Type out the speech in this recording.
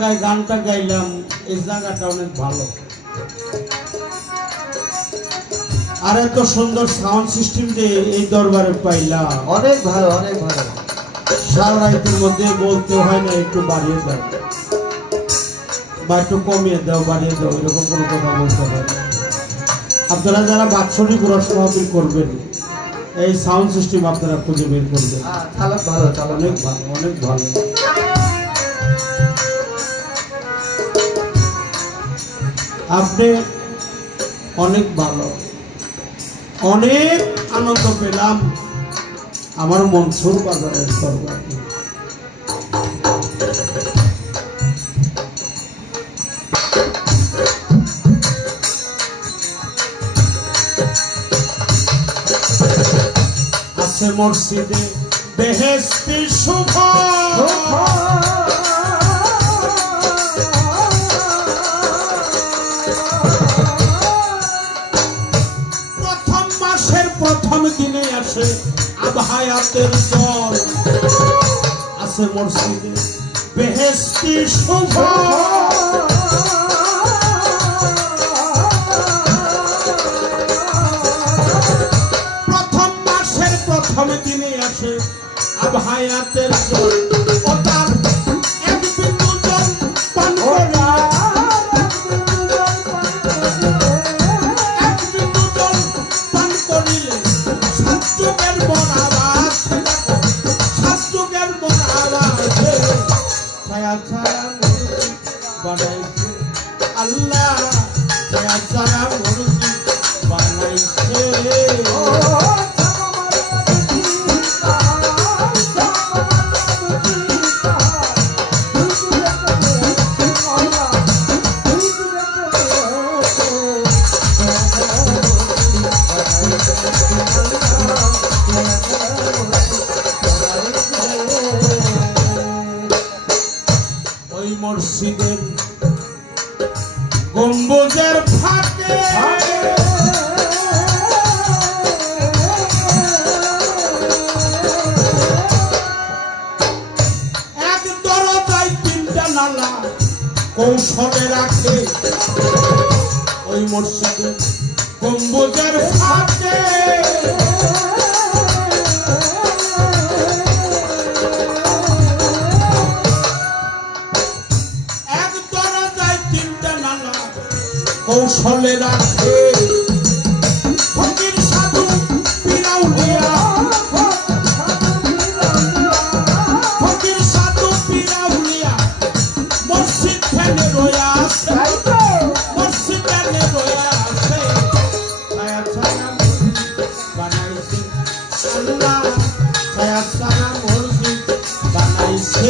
জায়গায় গানটা গাইলাম, এই জায়গাটা অনেক ভালো। আর এত সুন্দর সাউন্ড সিস্টেম দিয়ে এই দরবারে পাইলাম, অনেক ভালো, অনেক ভালো। সারা রাইতের মধ্যে বলতে হয় না একটু বাড়িয়ে দাও বা একটু কমিয়ে দাও, বাড়িয়ে দাও, এরকম কোনো কথা বলতে হয় না। আপনারা যারা বাৎসরিক রস মাহফিল করবেন, এই সাউন্ড সিস্টেম আপনারা খুঁজে বের করবেন। ভালো, অনেক ভালো, অনেক ভালো। আপনি অনেক ভালো, অনেক আনন্দ পেলাম আমার মনসুর বাজারের দরবার। আছে মসজিদে বেহেশতি শুভ, প্রথম মাসের প্রথম দিনে আসে আবহায়াতের জল। আছে মসজিদে বেহেশতি শুভ, প্রথম দিনে আসে আবহায়াতের জল। ও তার এক বিন্দু জল পান করিলে, এক বিন্দু জল পান করিলে সাত যুগের বরাবর, সাত যুগের বরাবর ছায়া ছায়া বানাইছে আল্লাহ, ছায়া ছায়া মুরগি বানাইছে। ওই মসজিদের গম্বুজের ফাঁকে এক দরজায় তিনটা নালা কৌশলে রাখে। ওই মসজিদের গম্বুজের ফাঁকে কৌশলে রাখে। ফকির সাধু পিরাউলিয়া, ফকির সাধু পিরাউলিয়া মসজিদ ফেলে রয়ে আছে, মসজিদ ফেলে রয়ে আছে। ছায়া ছায়া বানাইছে আল্লাহ, ছায়া ছায়া মসজিদ বানাইছে।